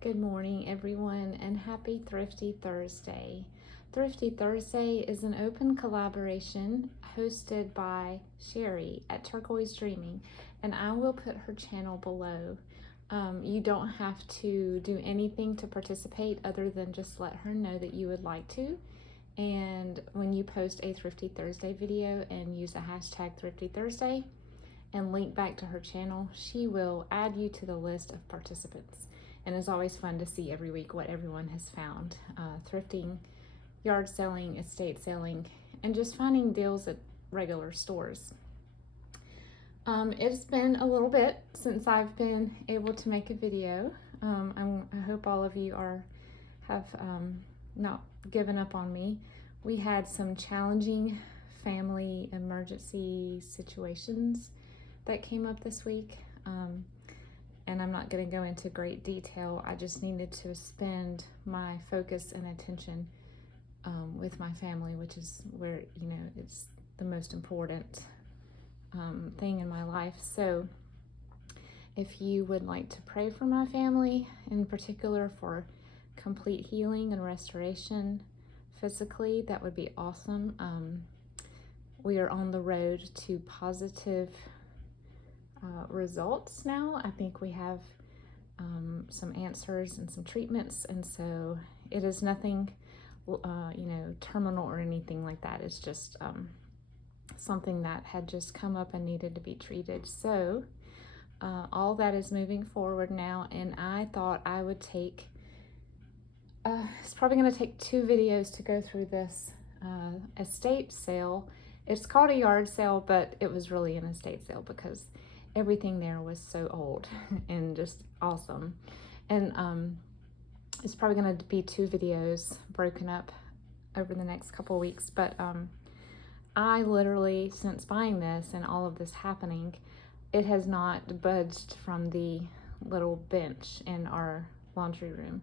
Good morning, everyone, and happy Thrifty Thursday. Thrifty Thursday is an open collaboration hosted by Sherry at Turquoise Dreaming, and I will put her channel below. You don't have to do anything to participate other than just let her know that you would like to. And when you post a Thrifty Thursday video and use the hashtag Thrifty Thursday and link back to her channel, she will add you to the list of participants. And it's always fun to see every week what everyone has found. Thrifting, yard selling, estate selling, and just finding deals at regular stores. It's been a little bit since I've been able to make a video. I hope all of you have not given up on me. We had some challenging family emergency situations that came up this week. And I'm not going to go into great detail. I just needed to spend my focus and attention with my family, which is where, it's the most important thing in my life. So if you would like to pray for my family, in particular for complete healing and restoration physically, that would be awesome. We are on the road to positive results now. I think we have some answers and some treatments, and so it is nothing terminal or anything like that. It's just something that had just come up and needed to be treated. So all that is moving forward now, and I thought I would take it's probably going to take 2 videos to go through this estate sale. It's called a yard sale, but it was really an estate sale because everything there was so old and just awesome. And it's probably going to be 2 videos broken up over the next couple of weeks. But I literally, since buying this and all of this happening, it has not budged from the little bench in our laundry room.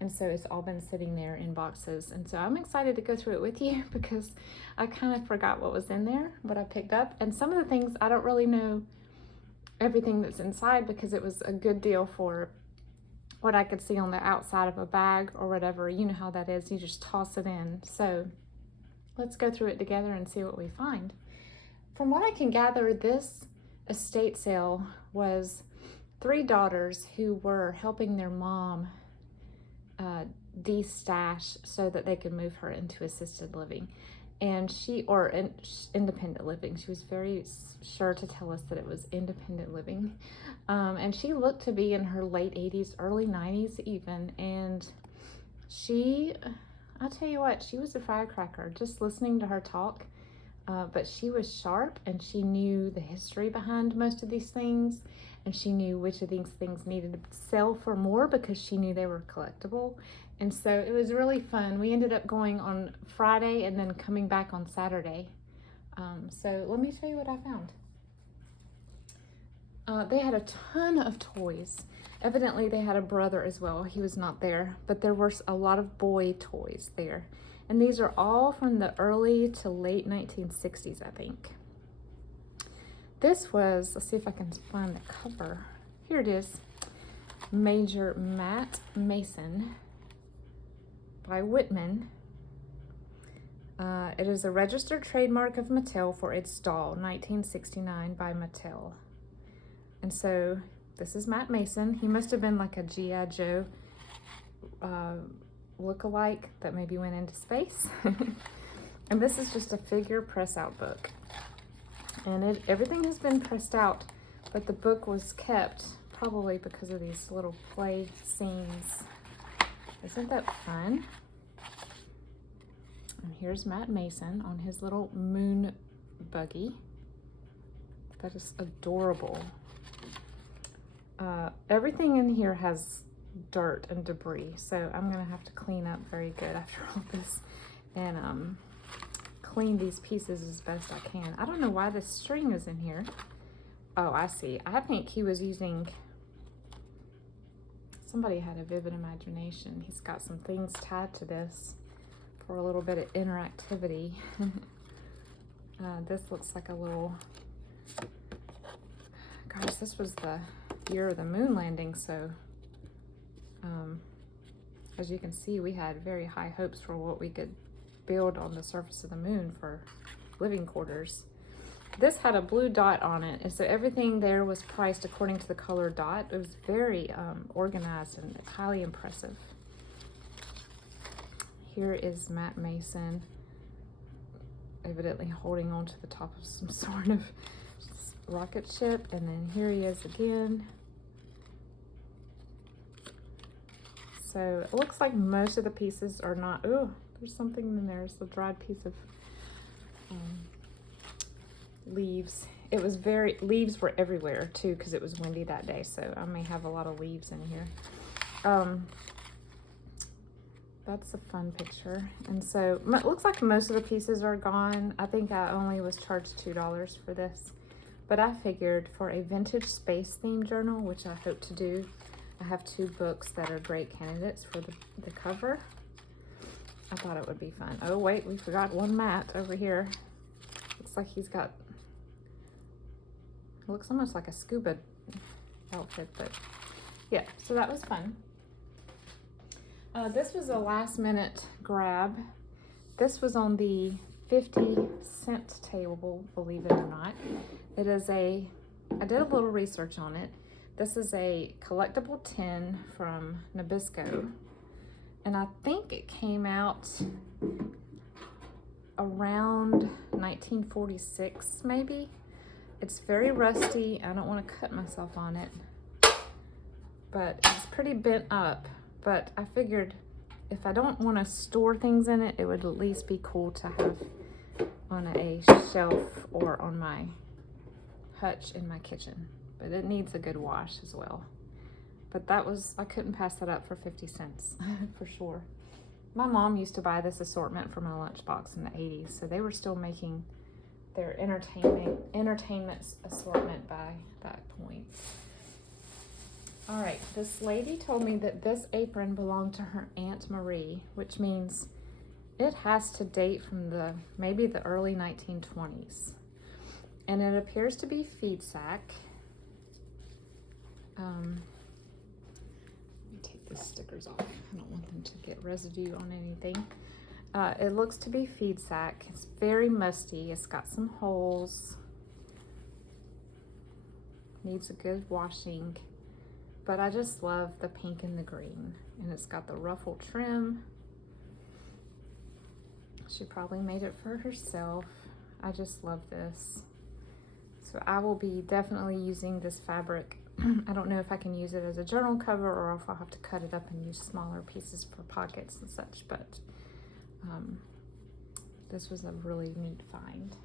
And so it's all been sitting there in boxes. And so I'm excited to go through it with you because I kind of forgot what was in there, what I picked up. And some of the things I don't really know everything that's inside because it was a good deal for what I could see on the outside of a bag or whatever. You know how that is. You just toss it in. So let's go through it together and see what we find. From what I can gather, this estate sale was 3 daughters who were helping their mom de-stash so that they could move her into assisted living. And independent living. She was very sure to tell us that it was independent living. And she looked to be in her late 80s, early 90s even. And I'll tell you what, she was a firecracker, just listening to her talk. But she was sharp, and she knew the history behind most of these things. And she knew which of these things needed to sell for more because she knew they were collectible. And so it was really fun. We ended up going on Friday and then coming back on Saturday. So let me show you what I found. They had a ton of toys. Evidently they had a brother as well. He was not there, but there were a lot of boy toys there. And these are all from the early to late 1960s, I think. This was, let's see if I can find the cover. Here it is. Major Matt Mason by Whitman. It is a registered trademark of Mattel for its doll, 1969 by Mattel. And so this is Matt Mason. He must have been like a G.I. Joe look-alike that maybe went into space. And this is just a figure press out book. And everything has been pressed out, but the book was kept probably because of these little play scenes. Isn't that fun? And here's Matt Mason on his little moon buggy. That is adorable. Everything in here has dirt and debris, so I'm gonna have to clean up very good after all this and clean these pieces as best I can. I don't know why this string is in here. Oh, I see. I think he was using, somebody had a vivid imagination. He's got some things tied to this for a little bit of interactivity. This looks like a little, gosh, this was the year of the moon landing, so As you can see, we had very high hopes for what we could build on the surface of the moon for living quarters. This had a blue dot on it, and so everything there was priced according to the color dot. It was very organized and highly impressive. Here is Matt Mason, evidently holding on to the top of some sort of rocket ship, and then here he is again. So it looks like most of the pieces are not, oh, there's something in there. It's a dried piece of leaves. It was leaves were everywhere too, because it was windy that day, so I may have a lot of leaves in here. That's a fun picture. And so it looks like most of the pieces are gone. I think I only was charged $2 for this, but I figured for a vintage space theme journal, which I hope to do, I have 2 books that are great candidates for the cover. I thought it would be fun. Oh wait, we forgot one Matt over here. Looks like he's got, it looks almost like a scuba outfit, but yeah, so that was fun. This was a last minute grab. This was on the 50-cent table, believe it or not. It is I did a little research on it. This is a collectible tin from Nabisco, and I think it came out around 1946, maybe. It's very rusty. I don't want to cut myself on it, but it's pretty bent up. But I figured if I don't want to store things in it, it would at least be cool to have on a shelf or on my hutch in my kitchen. But it needs a good wash as well. But that was, I couldn't pass that up for 50 cents for sure. My mom used to buy this assortment for my lunchbox in the 80s, so they were still making their entertainment assortment by that point. All right, this lady told me that this apron belonged to her Aunt Marie, which means it has to date from maybe the early 1920s. And it appears to be feed sack. Let me take the stickers off. I don't want them to get residue on anything. It looks to be feed sack. It's very musty. It's got some holes. Needs a good washing. But I just love the pink and the green. And it's got the ruffle trim. She probably made it for herself. I just love this. So I will be definitely using this fabric. I don't know if I can use it as a journal cover or if I'll have to cut it up and use smaller pieces for pockets and such, but this was a really neat find.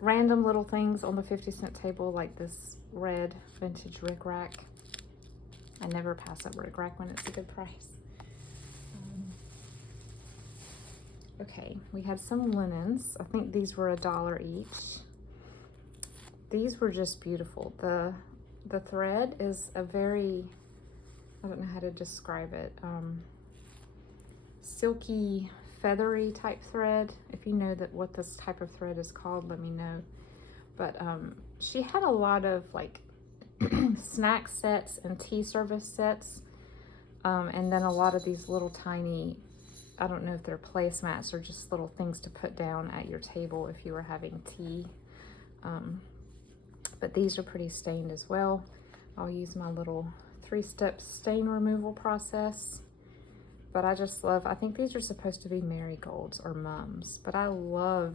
Random little things on the 50-cent table, like this red vintage rickrack. I never pass up rickrack when it's a good price. Okay, we had some linens. I think these were $1 each. These were just beautiful. The thread is a very, I don't know how to describe it, silky, feathery type thread. If you know what this type of thread is called, let me know. But she had a lot of like snack sets and tea service sets, and then a lot of these little tiny, I don't know if they're placemats or just little things to put down at your table if you were having tea. But these are pretty stained as well. I'll use my little 3-step stain removal process. But I just love, I think these are supposed to be marigolds or mums, but I love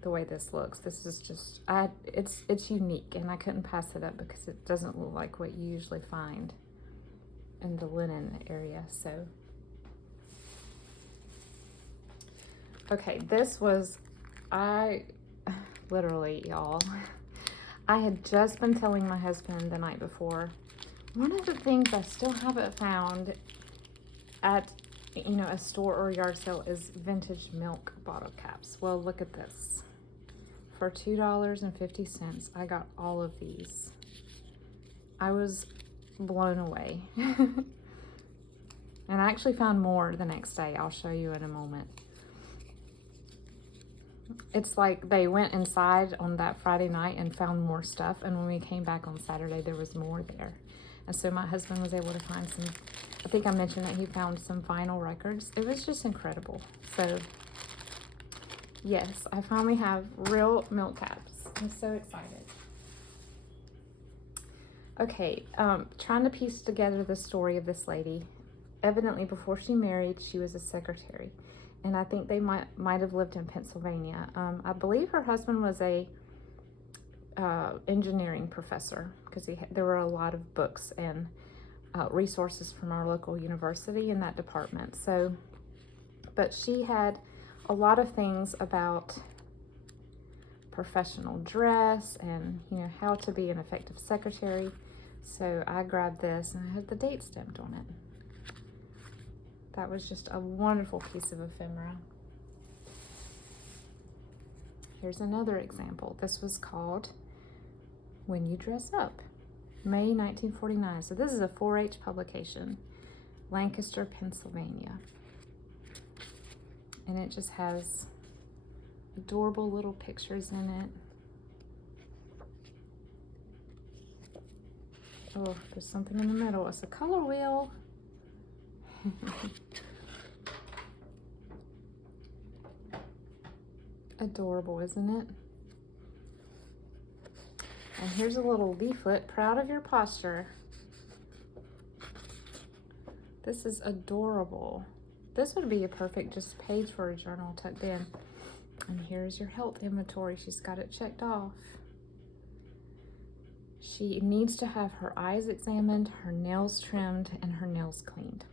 the way this looks. This is just, it's unique, and I couldn't pass it up because it doesn't look like what you usually find in the linen area, so. Okay, this was, literally, y'all, I had just been telling my husband the night before, one of the things I still haven't found at, a store or yard sale is vintage milk bottle caps. Well, look at this. For $2.50, I got all of these. I was blown away. And I actually found more the next day. I'll show you in a moment. It's like they went inside on that Friday night and found more stuff, and when we came back on Saturday, there was more there. And so my husband was able to find some, I think I mentioned that he found some vinyl records. It was just incredible. So yes, I finally have real milk caps. I'm so excited. Okay, trying to piece together the story of this lady. Evidently, before she married, she was a secretary, and I think they might have lived in Pennsylvania. I believe her husband was a engineering professor, because there were a lot of books and resources from our local university in that department. So, but she had a lot of things about professional dress and, you know, how to be an effective secretary. So I grabbed this and I had the date stamped on it. That was just a wonderful piece of ephemera. Here's another example. This was called When You Dress Up, May 1949. So this is a 4-H publication, Lancaster, Pennsylvania. And it just has adorable little pictures in it. Oh, there's something in the middle. It's a color wheel. Adorable, isn't it? And here's a little leaflet. Proud of your posture. This is adorable. This would be a perfect just page for a journal tucked in. And here's your health inventory. She's got it checked off. She needs to have her eyes examined, her nails trimmed, and her nails cleaned.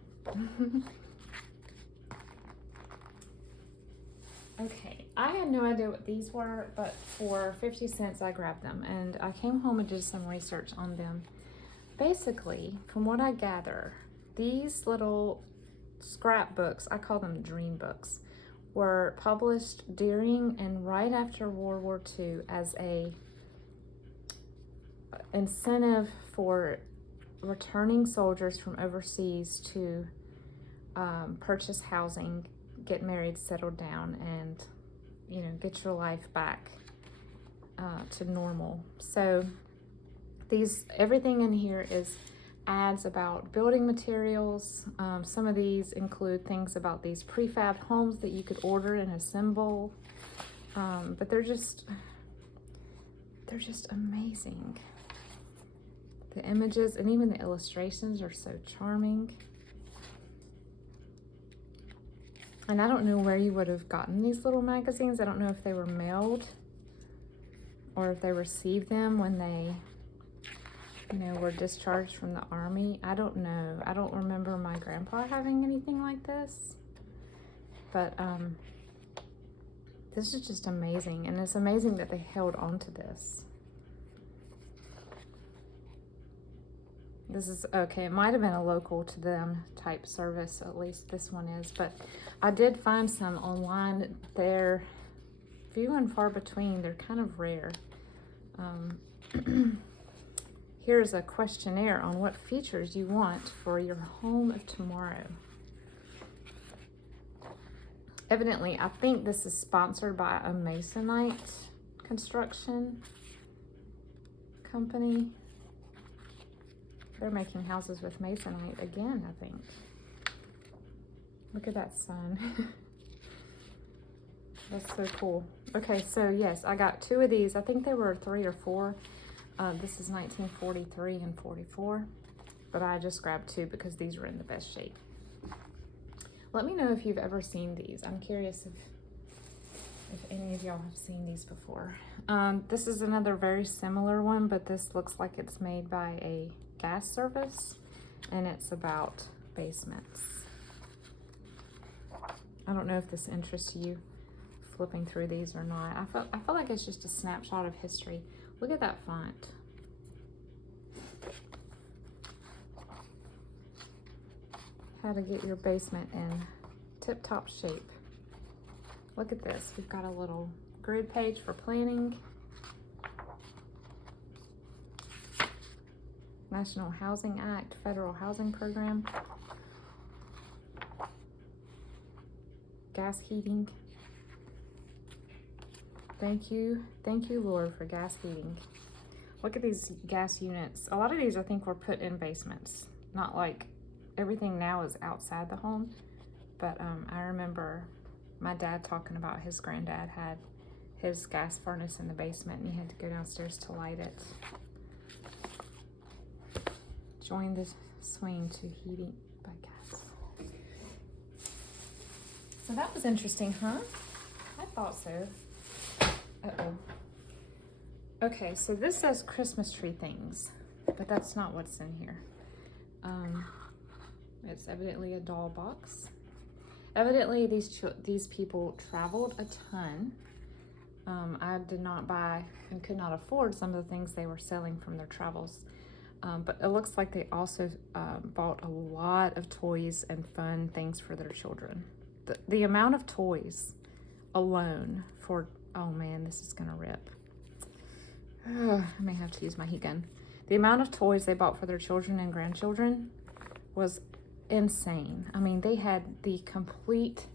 Okay, I had no idea what these were, but for 50 cents I grabbed them, and I came home and did some research on them. Basically, from what I gather, these little scrapbooks, I call them dream books, were published during and right after World War II as a incentive for returning soldiers from overseas to purchase housing, get married, settle down, and, you know, get your life back to normal. So everything in here is ads about building materials. Some of these include things about these prefab homes that you could order and assemble. But they're just amazing. The images and even the illustrations are so charming. And I don't know where you would have gotten these little magazines. I don't know if they were mailed or if they received them when they, you know, were discharged from the Army. I don't know. I don't remember my grandpa having anything like this. But this is just amazing. And it's amazing that they held on to this. This is, okay, it might have been a local to them type service, at least this one is, but I did find some online. They're few and far between. They're kind of rare. Here's a questionnaire on what features you want for your home of tomorrow. Evidently, I think this is sponsored by a Masonite construction company. They're making houses with Masonite again, I think. Look at that sun. That's so cool. Okay, so yes, I got 2 of these. I think there were 3 or 4. This is 1943 and 44, but I just grabbed 2 because these were in the best shape. Let me know if you've ever seen these. I'm curious if any of y'all have seen these before. This is another very similar one, but this looks like it's made by a gas service, and it's about basements. I don't know if this interests you, flipping through these or not. I feel like it's just a snapshot of history. Look at that font. How to get your basement in tip-top shape. Look at this. We've got a little grid page for planning. National Housing Act, Federal Housing Program. Gas heating. Thank you, Lord, for gas heating. Look at these gas units. A lot of these I think were put in basements. Not like everything now is outside the home. But I remember my dad talking about his granddad had his gas furnace in the basement and he had to go downstairs to light it. Join the swing to heating by gas. So that was interesting, huh? I thought so. Uh-oh. Okay, so this says Christmas tree things, but that's not what's in here. It's evidently a doll box. Evidently, these people traveled a ton. I did not buy and could not afford some of the things they were selling from their travels. But it looks like they also bought a lot of toys and fun things for their children. The amount of toys alone for, oh man, this is gonna rip. I may have to use my heat gun. The amount of toys they bought for their children and grandchildren was insane. I mean, they had the complete,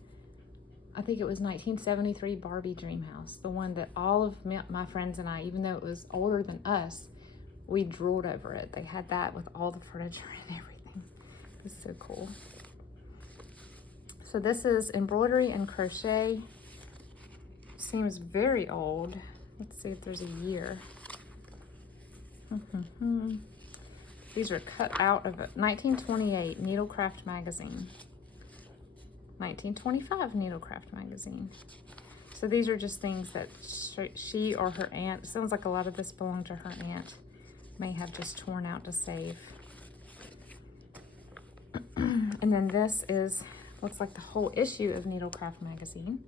I think it was 1973 Barbie Dream House, the one that all of my friends and I, even though it was older than us, we drooled over it. They had that with all the furniture and everything. It was so cool. So this is embroidery and crochet. Seems very old. Let's see if there's a year. These are cut out of a 1928 Needlecraft magazine. 1925 Needlecraft magazine. So these are just things that she or her aunt, sounds like a lot of this belonged to her aunt, may have just torn out to save. And then this is, looks like the whole issue of Needlecraft magazine.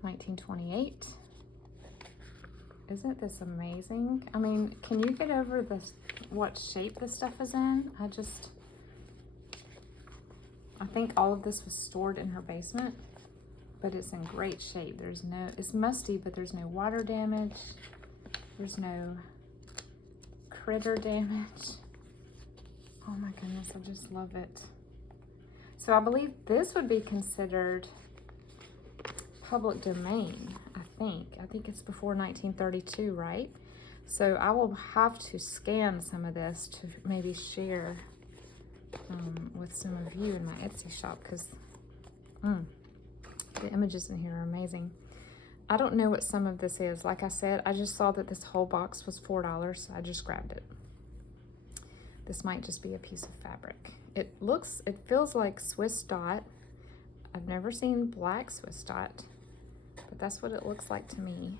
1928. Isn't this amazing? I mean, can you get over this, what shape this stuff is in? I think all of this was stored in her basement, but it's in great shape. There's no, it's musty, but there's no water damage. There's no critter damage. Oh my goodness, I just love it. So I believe this would be considered public domain, I think it's before 1932, right? So I will have to scan some of this to maybe share with some of you in my Etsy shop, because the images in here are amazing. I don't know what some of this is. Like I said, I just saw that this whole box was $4, so I just grabbed it. This might just be a piece of fabric. It feels like Swiss dot. I've never seen black Swiss dot, but that's what it looks like to me.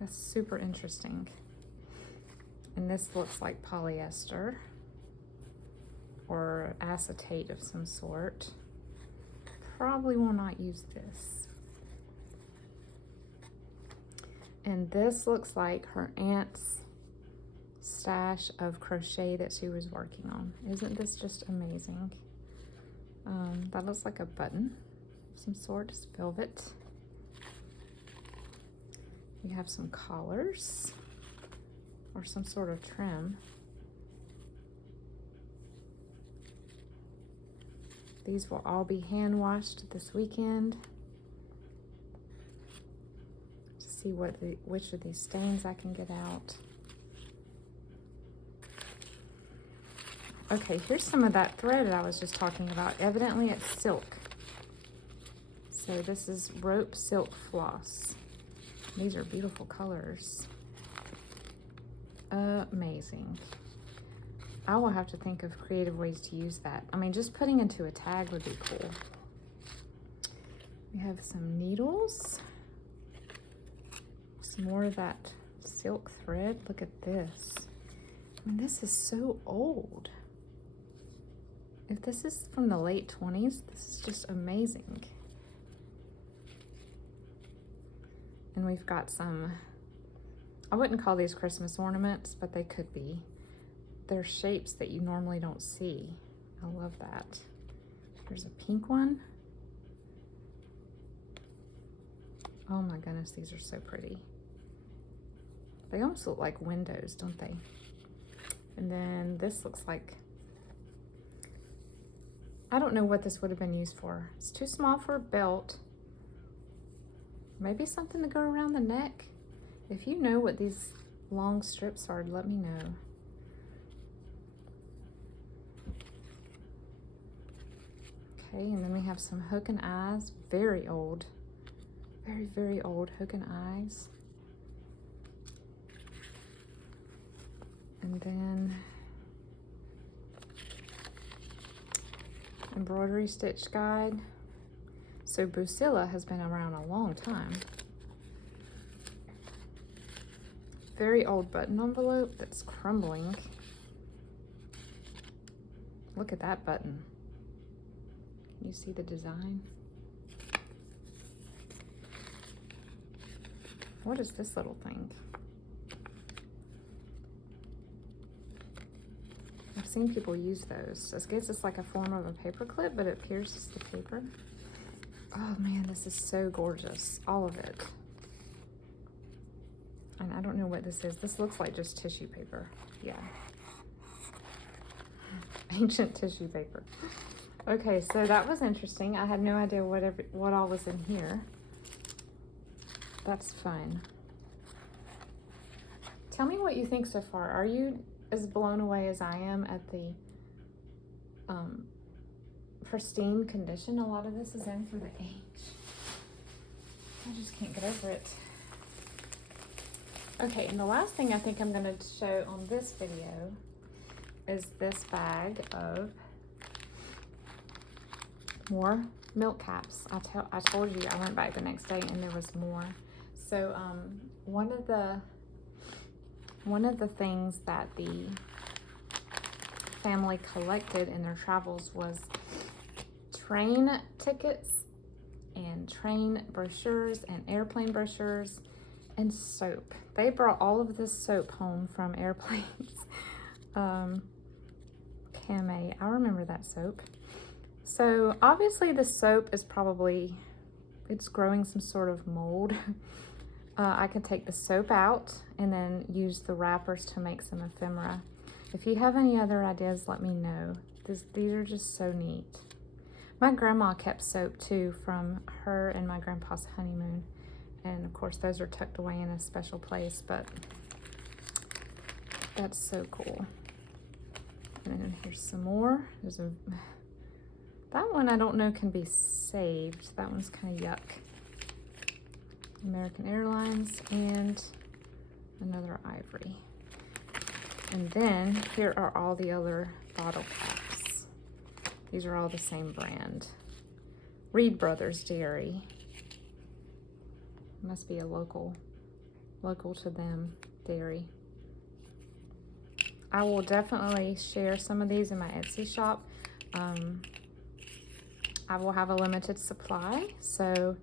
That's super interesting. And this looks like polyester or acetate of some sort. Probably will not use this. And this looks like her aunt's stash of crochet that she was working on. Isn't this just amazing? That looks like a button of some sort, it's velvet. We have some collars or some sort of trim. These will all be hand washed this weekend to see which of these stains I can get out. Okay, here's some of that thread that I was just talking about. Evidently it's silk. So this is rope silk floss. These are beautiful colors. Amazing. I will have to think of creative ways to use that. I mean, just putting into a tag would be cool. We have some needles. Some more of that silk thread. Look at this. I mean, this is so old. If this is from the late 20s, this is just amazing. And we've got some, I wouldn't call these Christmas ornaments, but they could be. They're shapes that you normally don't see. I love that. There's a pink one. Oh my goodness, these are so pretty. They almost look like windows, don't they? And then this looks like, I don't know what this would have been used for. It's too small for a belt. Maybe something to go around the neck. If you know what these long strips are, let me know. Okay, and then we have some hook and eyes, very old, very, very old hook and eyes. And then embroidery stitch guide. So Busilla has been around a long time. Very old button envelope that's crumbling. Look at that button. You see the design? What is this little thing? I've seen people use those. I guess it's like a form of a paper clip, but it pierces the paper. Oh man, this is so gorgeous. All of it. And I don't know what this is. This looks like just tissue paper. Yeah. Ancient tissue paper. Okay, so that was interesting. I had no idea what all was in here. That's fun. Tell me what you think so far. Are you as blown away as I am at the pristine condition a lot of this is in for the age? I just can't get over it. Okay, and the last thing I think I'm going to show on this video is this bag of more milk caps. I told you I went back the next day and there was more. So one of the things that the family collected in their travels was train tickets and train brochures and airplane brochures and soap. They brought all of this soap home from airplanes. Camay, I remember that soap. So obviously the soap is it's growing some sort of mold. I can take the soap out and then use the wrappers to make some ephemera. If you have any other ideas, let me know. These are just so neat. My grandma kept soap too from her and my grandpa's honeymoon. And of course those are tucked away in a special place, but that's so cool. And then here's some more. That one I don't know can be saved. That one's kind of yuck. American Airlines and another ivory. And then here are all the other bottle caps. These are all the same brand. Reed Brothers Dairy. Must be a local to them dairy. I will definitely share some of these in my Etsy shop. I will have a limited supply, so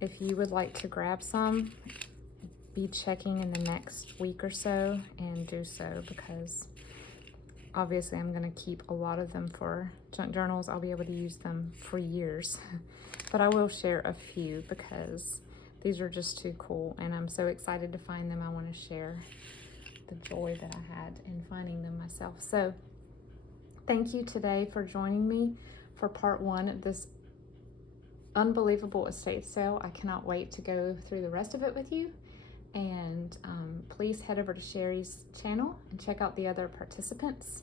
if you would like to grab some, be checking in the next week or so and do so, because obviously I'm going to keep a lot of them for junk journals. I'll be able to use them for years, but I will share a few because these are just too cool and I'm so excited to find them. I want to share the joy that I had in finding them myself. So thank you today for joining me for part one of this unbelievable estate sale. I cannot wait to go through the rest of it with you. And please head over to Sherry's channel and check out the other participants.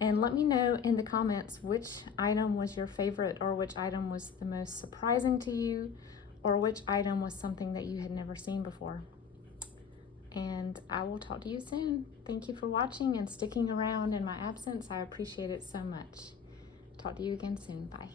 And let me know in the comments which item was your favorite, or which item was the most surprising to you, or which item was something that you had never seen before. And I will talk to you soon. Thank you for watching and sticking around in my absence. I appreciate it so much. Talk to you again soon. Bye.